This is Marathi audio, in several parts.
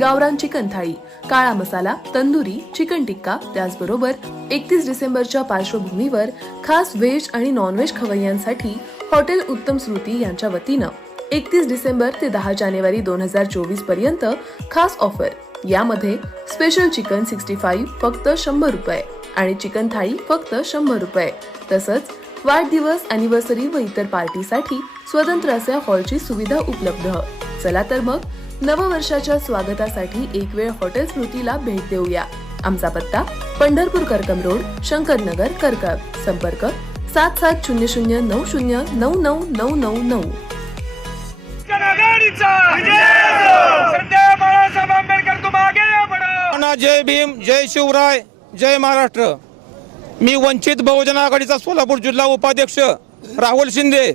गावरान चिकन थाळी काळा मसाला तंदुरी चिकन टिक्का त्याचबरोबर एकतीस डिसेंबरच्या पार्श्वभूमीवर खास व्हेज आणि नॉनव्हेज खवय्यांसाठी हॉटेल उत्तम श्रुती यांच्या वतीनं एकतीस डिसेंबर ते दहा जानेवारी दोन हजार चोवीसपर्यंत खास ऑफर. यामध्ये स्पेशल चिकन सिक्स्टी फाईव्ह फक्त शंभर रुपये आणि चिकन थाळी फक्त शंभर रुपये. तसंच वाढदिवस अॅनिव्हर्सरी व इतर पार्टीसाठी स्वतंत्र अशा हॉलची सुविधा उपलब्ध. चला तर मग नववर्षाच्या स्वागतासाठी एक वेळ हॉटेल स्मृतीला भेट देऊया. आमचा पत्ता पंढरपूर करकम रोड शंकरनगर करकम संपर्क सात सात शून्य शून्य नऊ शून्य नऊ नऊ नऊ नऊ. नऊ जय भीम जय शिवराय जय महाराष्ट्र. मी वंचित बहुजन आघाडीचा सोलापूर जिल्हा उपाध्यक्ष राहुल शिंदे.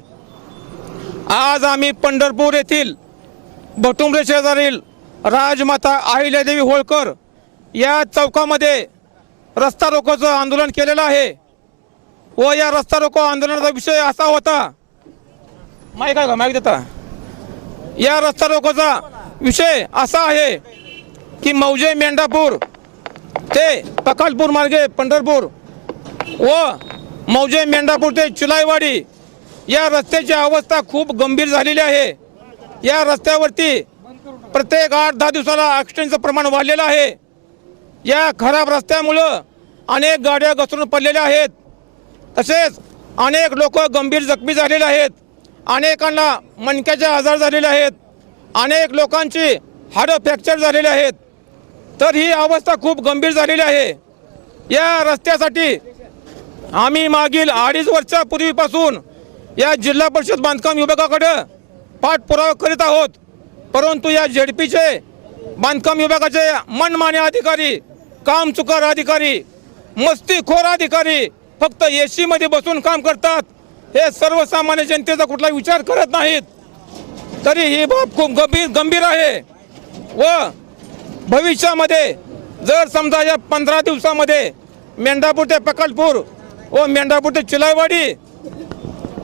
आज आम्ही पंढरपूर येथील भटुंबरे शेजारील राजमाता अहिल्यादेवी होळकर या चौकामध्ये रस्ता रोकोचं आंदोलन केलेलं आहे व या रस्ता रोको आंदोलनाचा विषय असा होता माहीत आहे का माहीत देता? या रस्ता रोकोचा विषय असा आहे की मौजे मेंढापूर ते पकालपूर मार्गे पंढरपूर व मौजे मेंढापूर ते चुलाईवाडी या रस्त्याची अवस्था खूप गंभीर झालेली आहे. या रस्त्यावरती प्रत्येक आठ दहा दिवसाला ॲक्सिडेंटचं प्रमाण वाढलेलं आहे. या खराब रस्त्यामुळं अनेक गाड्या घसरून पडलेल्या आहेत. तसेच अनेक लोक गंभीर जखमी झालेले आहेत. अनेकांना मणक्याचे आजार झालेले आहेत. अनेक लोकांची हाडं फ्रॅक्चर झालेले आहेत. तर ही अवस्था खूप गंभीर झालेली आहे. या रस्त्यासाठी आम्ही मागील अडीच वर्षापूर्वीपासून या जिल्हा परिषद बांधकाम विभागाकडं पाठपुरावा करीत आहोत. परंतु या झेडपीचे बांधकाम विभागाचे मनमाने अधिकारी कामचुकार अधिकारी मस्तीखोर अधिकारी फक्त एसीमध्ये बसून काम करतात. हे सर्वसामान्य जनतेचा कुठला विचार करत नाहीत. तरी ही बाब खूप गंभीर गंभीर आहे. व भविष्यामध्ये जर समजा या पंधरा दिवसामध्ये मेंढापूर ते पकलपूर व मेंढापूर ते चिलाईवाडी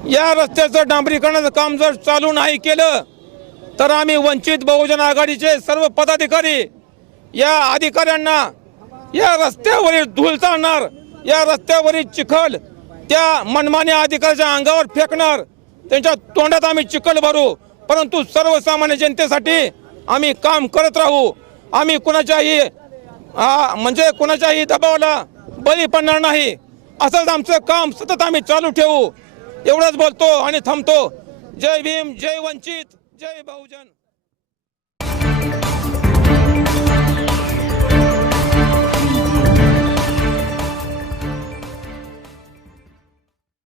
या रस्त्याचं डांबरीकरणाचं काम जर चालू नाही केलं तर आम्ही वंचित बहुजन आघाडीचे सर्व पदाधिकारी या अधिकाऱ्यांना या रस्त्यावरील धूळ चालणार या रस्त्यावरील चिखल त्या मनमानी अधिकाऱ्याच्या अंगावर फेकणार त्यांच्या तोंडात आम्ही चिखल भरू. परंतु सर्वसामान्य जनतेसाठी आम्ही काम करत राहू. आम्ही कुणाच्याही म्हणजे कुणाच्याही दबावाला बळी पडणार नाही. असंच आमचं काम सतत आम्ही चालू ठेवू. एवढंच बोलतो आणि थांबतो. जय भीम जय वंचित जय बहुजन.